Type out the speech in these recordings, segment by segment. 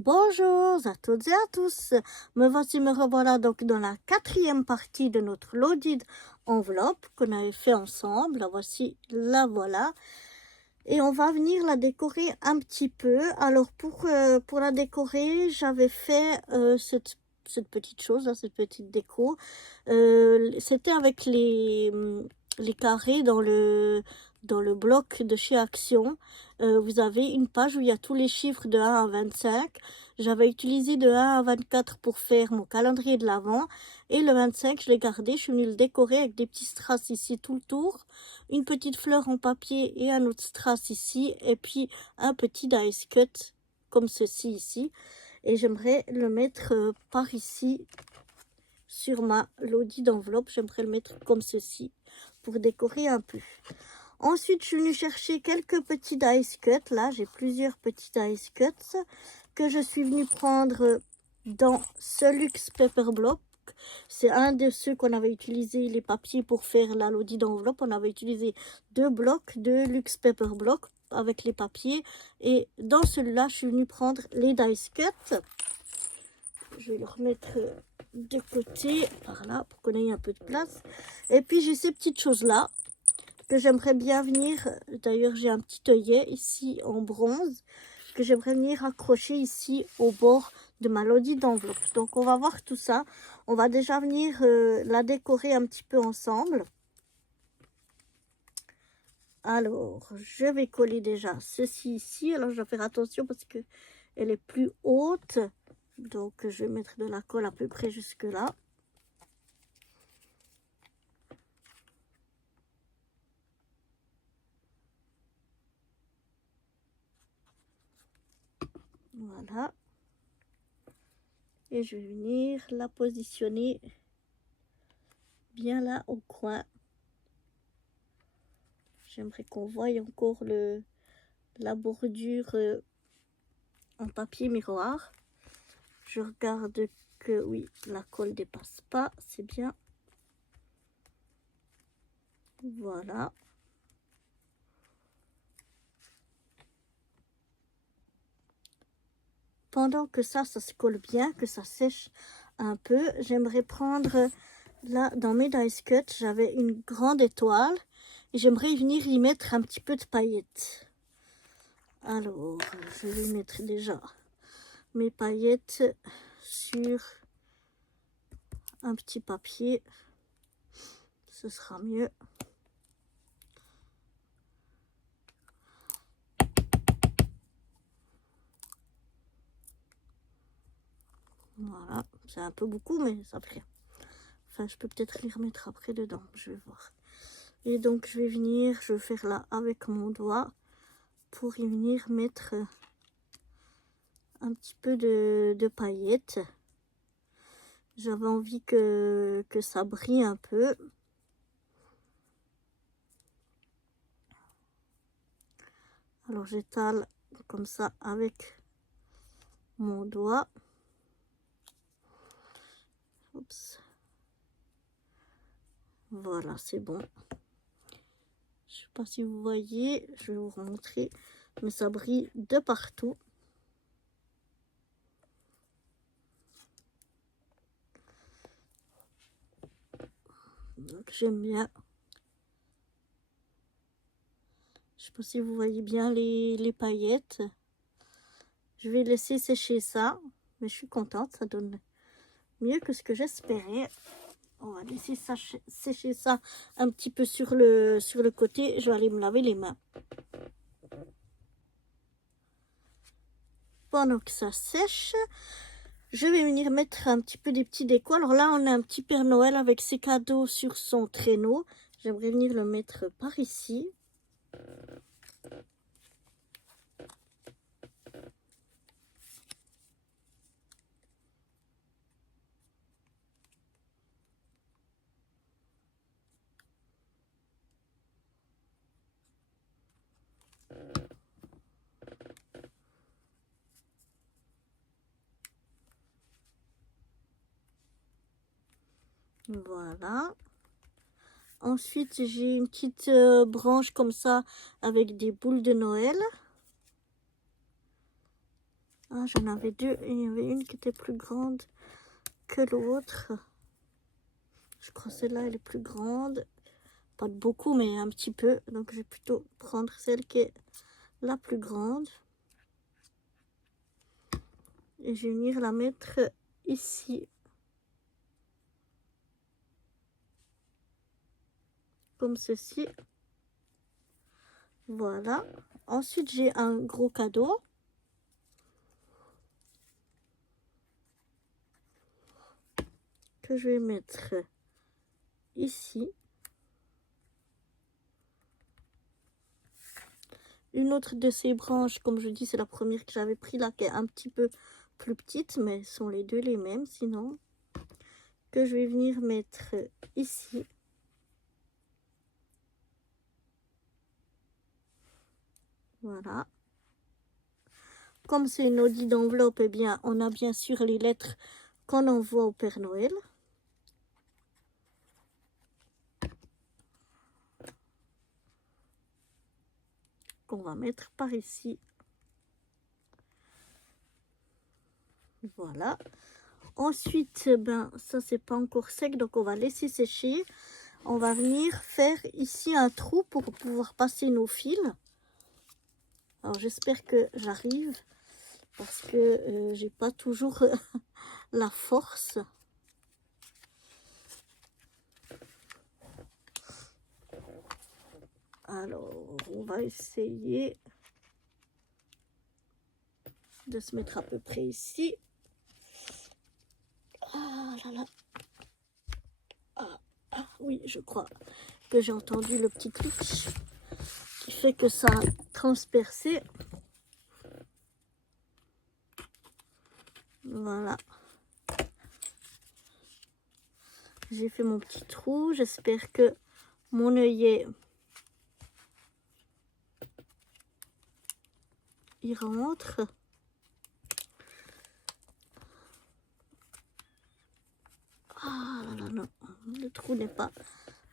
Bonjour à toutes et à tous. Me revoilà donc dans la 4e partie de notre loaded enveloppe qu'on avait fait ensemble. La voilà. Et on va venir la décorer un petit peu. Alors pour la décorer, j'avais fait cette petite chose, là, cette petite déco. C'était avec les carrés dans le bloc de chez Action. Vous avez une page où il y a tous les chiffres de 1 à 25. J'avais utilisé de 1 à 24 pour faire mon calendrier de l'Avent. Et le 25, je l'ai gardé. Je suis venue le décorer avec des petits strass ici tout le tour. Une petite fleur en papier et un autre strass ici. Et puis un petit dice cut comme ceci ici. Et j'aimerais le mettre par ici sur ma lodi d'enveloppe. J'aimerais le mettre comme ceci pour décorer un peu. Ensuite, je suis venue chercher quelques petits dice cuts. Là, j'ai plusieurs petits dice cuts que je suis venue prendre dans ce Luxe Paper Block. C'est un de ceux qu'on avait utilisé les papiers pour faire la lodi d'enveloppe. On avait utilisé 2 blocs de Luxe Paper Block avec les papiers. Et dans celui-là, je suis venue prendre les dice cuts. Je vais le remettre de côté, par là, pour qu'on ait un peu de place. Et puis, j'ai ces petites choses-là que j'aimerais bien venir, d'ailleurs j'ai un petit œillet ici en bronze, que j'aimerais venir accrocher ici au bord de ma lodi d'enveloppe. Donc on va voir tout ça. On va déjà venir la décorer un petit peu ensemble. Alors, je vais coller déjà ceci ici. Alors, je vais faire attention parce que elle est plus haute. Donc, je vais mettre de la colle à peu près jusque là. Voilà. Et je vais venir la positionner bien là au coin. J'aimerais qu'on voie encore la bordure en papier miroir. Je regarde que oui, la colle dépasse pas, c'est bien. Voilà. Pendant que ça se colle bien, que ça sèche un peu, j'aimerais prendre, là, dans mes dice cuts, j'avais une grande étoile. Et j'aimerais venir y mettre un petit peu de paillettes. Alors, je vais mettre déjà mes paillettes sur un petit papier. Ce sera mieux. Voilà, c'est un peu beaucoup, mais ça fait rien. Enfin, je peux peut-être les remettre après dedans, je vais voir. Et donc, je vais venir, je vais faire là avec mon doigt pour y venir mettre un petit peu de paillettes. J'avais envie que ça brille un peu. Alors, j'étale comme ça avec mon doigt. Oups. Voilà, c'est bon. Je sais pas si vous voyez, je vais vous montrer, mais ça brille de partout. Donc j'aime bien. Je sais pas si vous voyez bien les paillettes. Je vais laisser sécher ça, mais je suis contente, ça donne mieux que ce que j'espérais. On va laisser sécher ça un petit peu sur le côté. Je vais aller me laver les mains. Pendant que ça sèche, je vais venir mettre un petit peu des petits décos. Alors là, on a un petit Père Noël avec ses cadeaux sur son traîneau. J'aimerais venir le mettre par ici. Voilà. Ensuite, j'ai une petite branche comme ça avec des boules de Noël. Ah, j'en avais deux et il y avait une qui était plus grande que l'autre. Je crois que celle-là, elle est plus grande. Pas de beaucoup, mais un petit peu. Donc, je vais plutôt prendre celle qui est la plus grande. Et je vais venir la mettre ici. Comme ceci. Voilà. Ensuite, j'ai un gros cadeau. Que je vais mettre ici. Une autre de ces branches, comme je dis, c'est la première que j'avais pris là, qui est un petit peu plus petite, mais sont les deux les mêmes sinon. Que je vais venir mettre ici. Voilà. Comme c'est une audit d'enveloppe, eh bien, on a bien sûr les lettres qu'on envoie au Père Noël. Qu'on va mettre par ici. Voilà. Ensuite, ben, ça c'est pas encore sec, donc on va laisser sécher. On va venir faire ici un trou pour pouvoir passer nos fils. Alors j'espère que j'arrive parce que j'ai pas toujours la force. Alors on va essayer de se mettre à peu près ici. Ah là là. Ah oui, je crois que j'ai entendu le petit clic qui fait que ça a transpercé. Voilà. J'ai fait mon petit trou. J'espère que mon œillet il rentre. Ah là là, non. Le trou n'est pas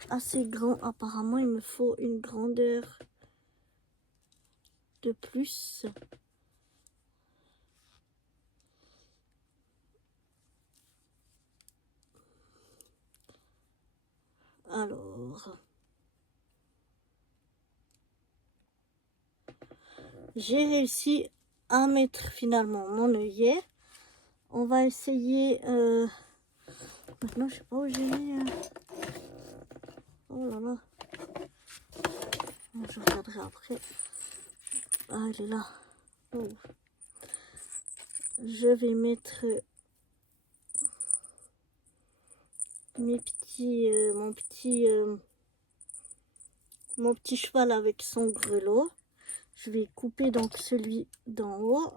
assez grand. Apparemment, il me faut une grandeur de plus. Alors, j'ai réussi à mettre finalement mon œillet. On va essayer... Maintenant, je sais pas où j'ai mis... Oh là là. Je regarderai après. Ah, elle est là. Oh. Je vais mettre mes petits... mon petit cheval avec son grelot. Je vais couper donc celui d'en haut.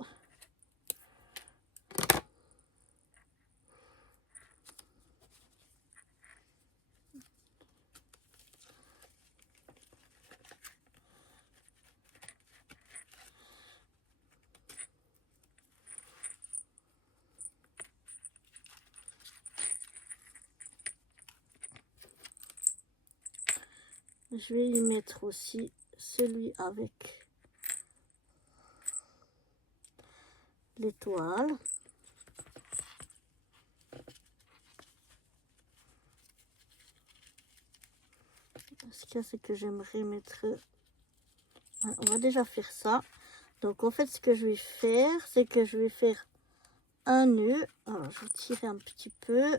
Je vais y mettre aussi celui avec l'étoile. Ce qu'il y a, c'est que j'aimerais mettre... On va déjà faire ça. Donc, en fait, ce que je vais faire, c'est que je vais faire un nœud. Alors, je vais tirer un petit peu.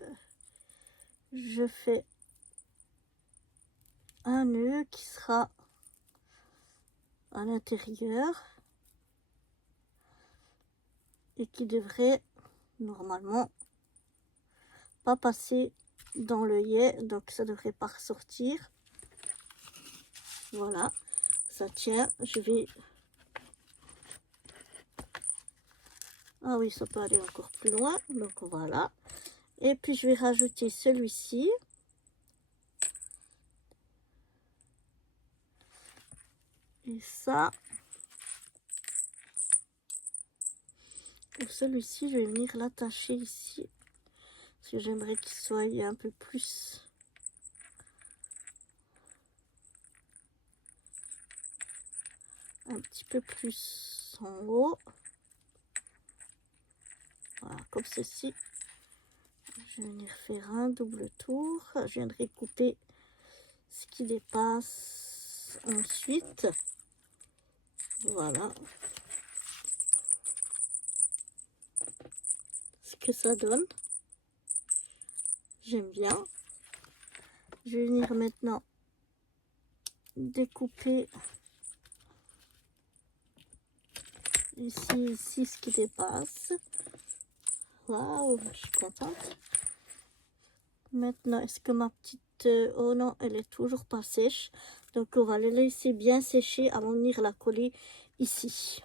Je fais un nœud qui sera à l'intérieur et qui devrait normalement pas passer dans l'œillet, donc ça devrait pas ressortir. Voilà, ça tient. Je vais... Ah oui, ça peut aller encore plus loin, donc voilà. Et puis je vais rajouter celui-ci. Et ça. Pour celui-ci, je vais venir l'attacher ici. Parce que j'aimerais qu'il soit un peu plus... Un petit peu plus en haut. comme ceci. Je vais venir faire un double tour. Je viendrai couper ce qui dépasse ensuite. Voilà ce que ça donne. J'aime bien. Je vais venir maintenant découper ici ce qui dépasse. Waouh, je suis contente. Maintenant, est-ce que ma petite... oh non, elle est toujours pas sèche. Donc, on va la laisser bien sécher avant de venir la coller ici.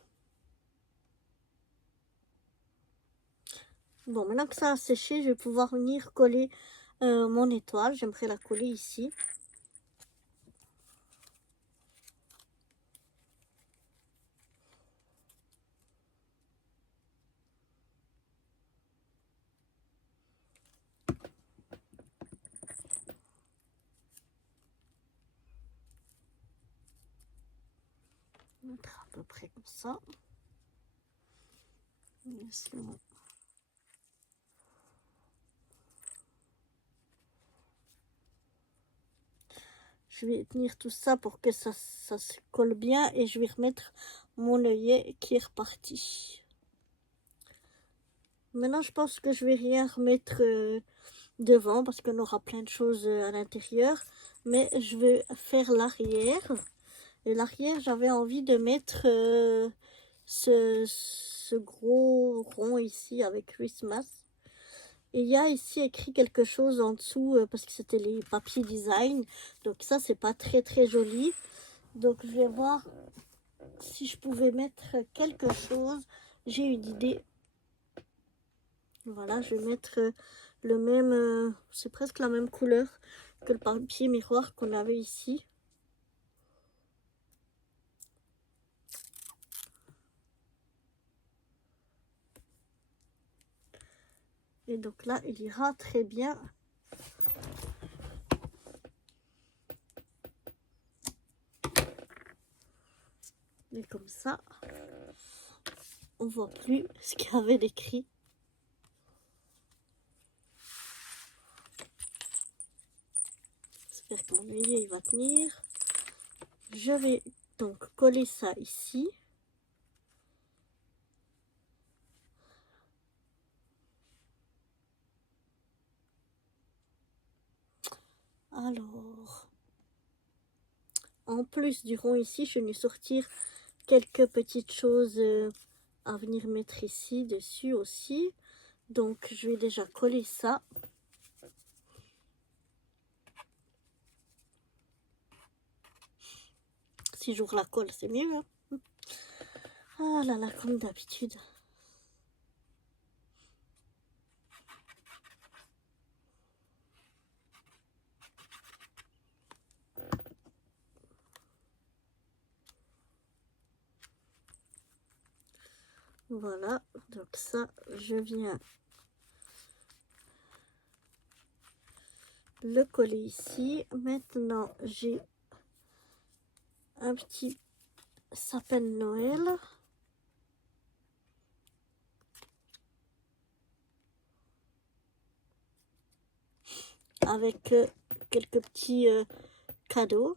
Bon, maintenant que ça a séché, je vais pouvoir venir coller mon étoile. J'aimerais la coller ici. Mettre à peu près comme ça. Je vais tenir tout ça pour que ça se colle bien et je vais remettre mon œillet qui est reparti. Maintenant, je pense que je vais rien remettre devant parce qu'on aura plein de choses à l'intérieur. Mais je vais faire l'arrière. Et l'arrière, j'avais envie de mettre ce gros rond ici avec Christmas. Et il y a ici écrit quelque chose en dessous parce que c'était les papiers design. Donc ça, c'est pas très très joli. Donc je vais voir si je pouvais mettre quelque chose. J'ai une idée. Voilà, je vais mettre le même, c'est presque la même couleur que le papier miroir qu'on avait ici. Et donc là, il ira très bien. Et comme ça, on voit plus ce qu'il y avait d'écrit. J'espère que mon œillet il va tenir. Je vais donc coller ça ici. Alors, en plus du rond ici, je vais sortir quelques petites choses à venir mettre ici dessus aussi. Donc, je vais déjà coller ça. Si j'ouvre la colle, c'est mieux. Hein. Ah là là, comme d'habitude. Voilà, donc ça, je viens le coller ici. Maintenant, j'ai un petit sapin de Noël. Avec quelques petits cadeaux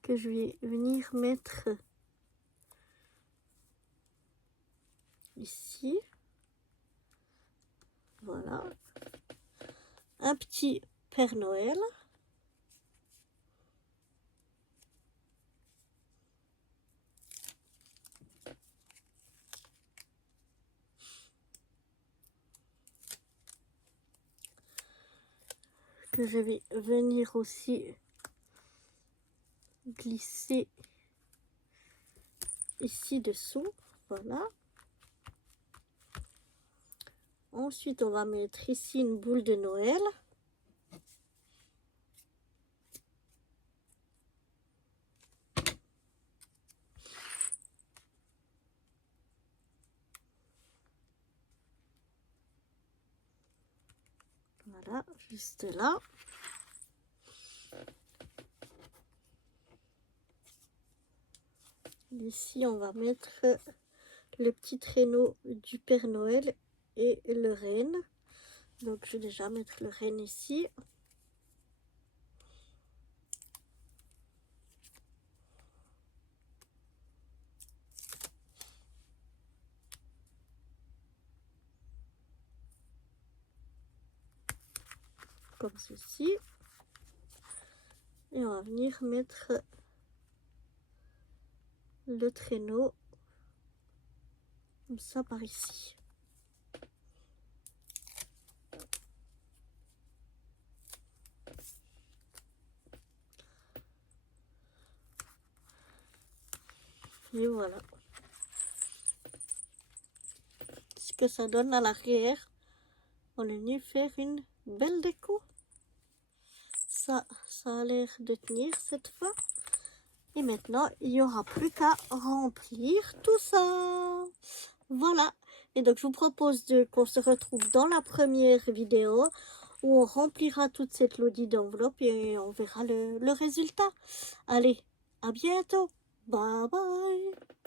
que je vais venir mettre ici. Voilà. Un petit Père Noël. Que je vais venir aussi glisser ici dessous. Voilà. Ensuite, on va mettre ici une boule de Noël. Voilà, juste là. Ici, on va mettre le petit traîneau du Père Noël et le renne. Donc je vais déjà mettre le renne ici. Comme ceci. Et on va venir mettre le traîneau comme ça par ici. Et voilà ce que ça donne à l'arrière. On est venu faire une belle déco. Ça a l'air de tenir cette fois. Et maintenant, il n'y aura plus qu'à remplir tout ça. Voilà. Et donc, je vous propose qu'on se retrouve dans la première vidéo où on remplira toute cette lodie d'enveloppe et on verra le résultat. Allez, à bientôt. Bye bye.